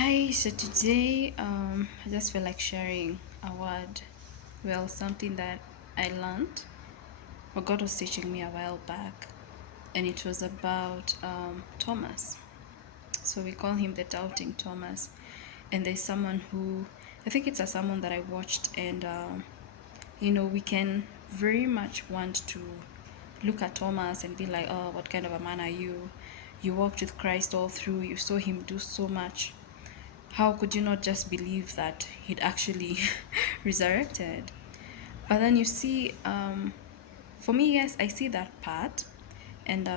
Hi, so today I just feel like sharing a word, something that I learned or God was teaching me a while back, and it was about Thomas. So we call him the doubting Thomas, and there's someone who I think it's a someone that I watched, and we can very much want to look at Thomas and be like, oh, what kind of a man are you? You walked with Christ all through, you saw him do so much. How could you not just believe that he'd actually resurrected? But then you see, for me, yes, I see that part, and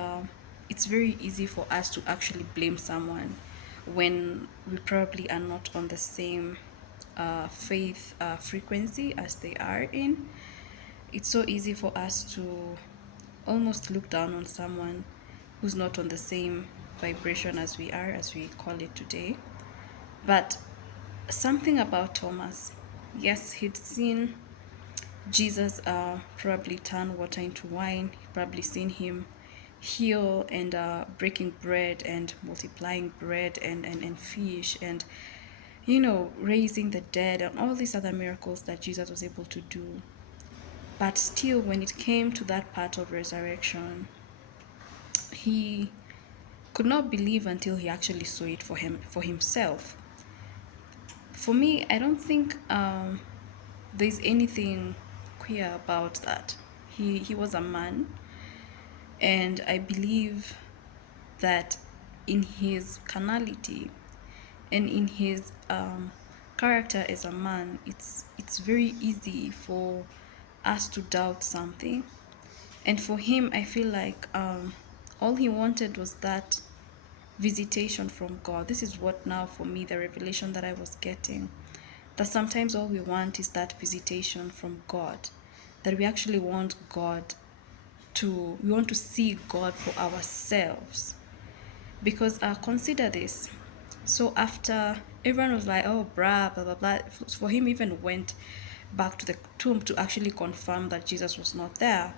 it's very easy for us to actually blame someone when we probably are not on the same faith frequency as they are in. It's so easy for us to almost look down on someone who's not on the same vibration as we are, as we call it today. But something about Thomas, yes, he'd seen Jesus probably turn water into wine. He'd probably seen him heal and breaking bread and multiplying bread and fish and, raising the dead and all these other miracles that Jesus was able to do. But still, when it came to that part of resurrection, he could not believe until he actually saw it for himself. For me, I don't think there's anything queer about that. He was a man, and I believe that in his carnality and in his character as a man, it's very easy for us to doubt something. And for him, I feel like all he wanted was that visitation from God. This is what now for me the revelation that I was getting, that sometimes all we want is that visitation from God, that we actually want we want to see God for ourselves. Because consider this. So after everyone was like, oh, blah, blah, blah, for him even went back to the tomb to actually confirm that Jesus was not there.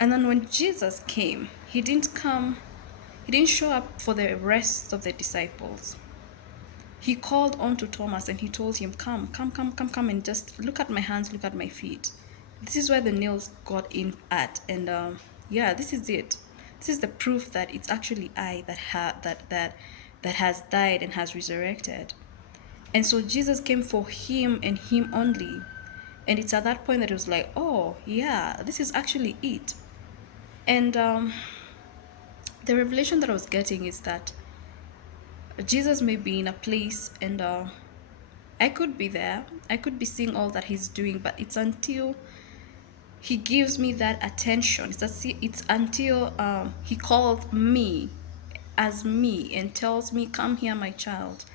And then when Jesus came, he didn't show up for the rest of the disciples. He called on to Thomas and he told him, come, come, come, come, come, and just look at my hands, look at my feet. This is where the nails got in at. And yeah, this is it. This is the proof that it's actually I that has died and has resurrected. And so Jesus came for him and him only. And it's at that point that it was like, oh, yeah, this is actually it. And the revelation that I was getting is that Jesus may be in a place and I could be there. I could be seeing all that he's doing, but it's until he gives me that attention. It's until he calls me as me and tells me, come here, my child.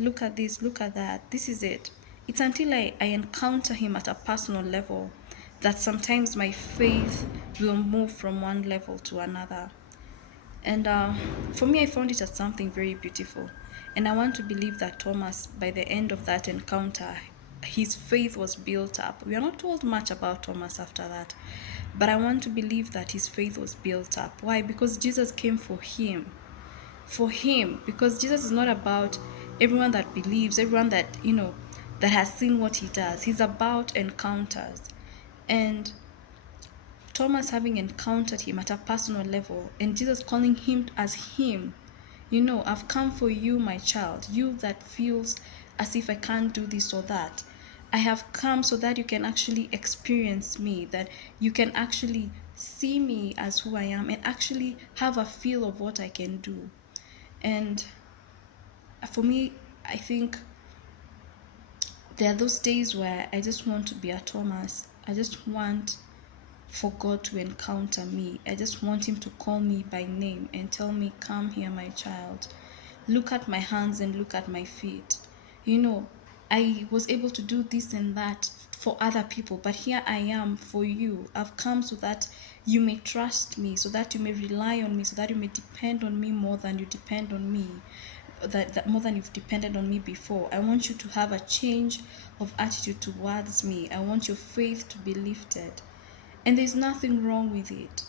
Look at this, look at that. This is it. It's until I encounter him at a personal level that sometimes my faith will move from one level to another. And for me, I found it as something very beautiful. And I want to believe that Thomas, by the end of that encounter, his faith was built up. We are not told much about Thomas after that, but I want to believe that his faith was built up. Why? Because Jesus came for him. For him. Because Jesus is not about everyone that believes, everyone that, that has seen what he does. He's about encounters. And Thomas having encountered him at a personal level and Jesus calling him as him. I've come for you, my child, you that feels as if I can't do this or that. I have come so that you can actually experience me, that you can actually see me as who I am and actually have a feel of what I can do. And for me, I think there are those days where I just want to be a Thomas. I just want for God to encounter me. I just want him to call me by name and tell me, come here, my child. Look at my hands and look at my feet. I was able to do this and that for other people, but here I am for you. I've come so that you may trust me, so that you may rely on me, so that you may depend on me more than you depend on me, that more than you've depended on me before. I want you to have a change of attitude towards me. I want your faith to be lifted. And there's nothing wrong with it.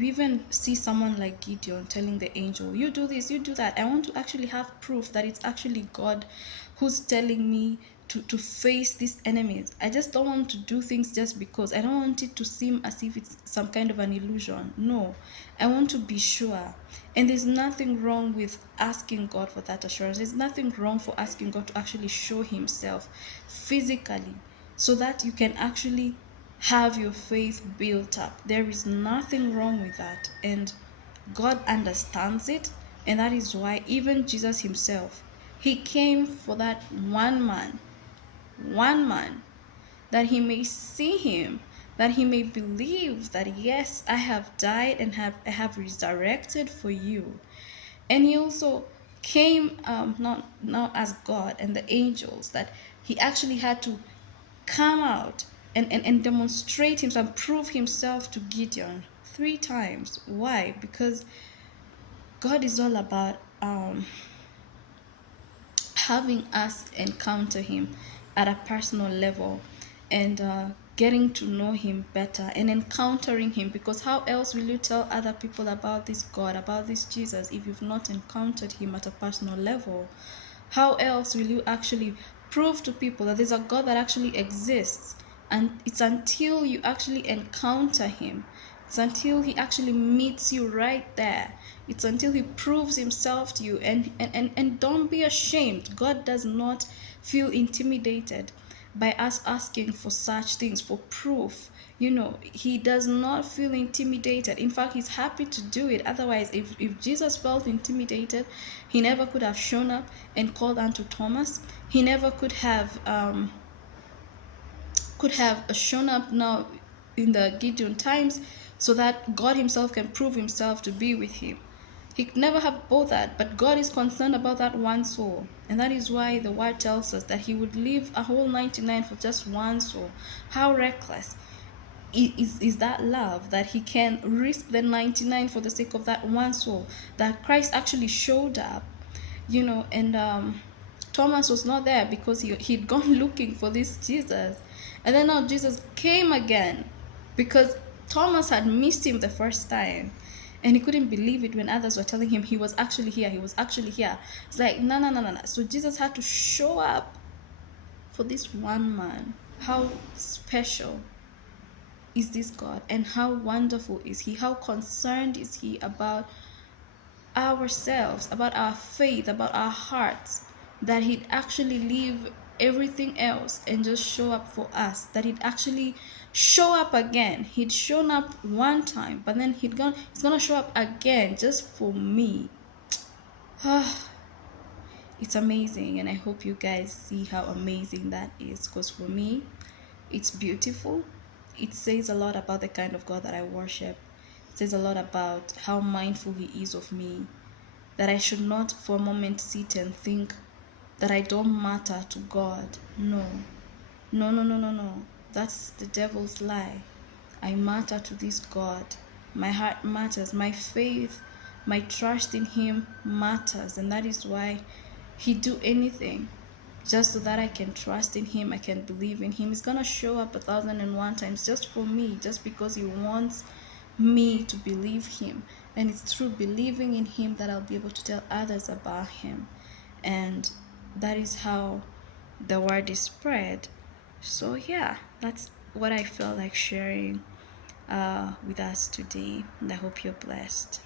we even see someone like Gideon telling the angel, you do this, you do that. I want to actually have proof that it's actually God who's telling me to face these enemies. I just don't want to do things just because. I don't want it to seem as if it's some kind of an illusion. No, I want to be sure. And there's nothing wrong with asking God for that assurance. There's nothing wrong for asking God to actually show himself physically so that you can actually have your faith built up. There is nothing wrong with that. And God understands it. And that is why even Jesus himself, he came for that one man, that he may see him, that he may believe that yes, I have died and I have resurrected for you. And he also came not as God and the angels, that he actually had to come out and demonstrate himself and prove himself to Gideon 3 times. Why? Because God is all about having us encounter him at a personal level, and getting to know him better and encountering him, because how else will you tell other people about this God, about this Jesus, if you've not encountered him at a personal level? How else will you actually prove to people that there's a God that actually exists? And it's until you actually encounter him, it's until he actually meets you right there, it's until he proves himself to you. And don't be ashamed. God does not feel intimidated by us asking for such things, for proof. He does not feel intimidated. In fact, he's happy to do it. Otherwise, if Jesus felt intimidated, he never could have shown up and called unto Thomas. He never could have shown up now in the Gideon times, so that God himself can prove himself to be with him. He could never have both that, but God is concerned about that one soul. And that is why the word tells us that he would leave a whole 99 for just one soul. How reckless is that love, that he can risk the 99 for the sake of that one soul, that Christ actually showed up, and Thomas was not there because he'd gone looking for this Jesus. And then now Jesus came again, because Thomas had missed him the first time, and he couldn't believe it when others were telling him he was actually here, he was actually here. It's like, no, no, no, no, no. So Jesus had to show up for this one man. How special is this God, and how wonderful is he? How concerned is he about ourselves, about our faith, about our hearts, that he'd actually leave everything else and just show up for us, that he'd actually show up again. He'd shown up one time, but then he's gonna show up again just for me. It's amazing, and I hope you guys see how amazing that is, because for me, it's beautiful. It says a lot about the kind of God that I worship. It says a lot about how mindful he is of me, that I should not for a moment sit and think that I don't matter to God. No. No, no, no, no, no. That's the devil's lie. I matter to this God. My heart matters. My faith, my trust in him matters. And that is why he'd do anything just so that I can trust in him, I can believe in him. He's gonna show up 1,001 times just for me, just because he wants me to believe him. And it's through believing in him that I'll be able to tell others about him. And that is how the word is spread. So yeah, that's what I felt like sharing with us today, and I hope you're blessed.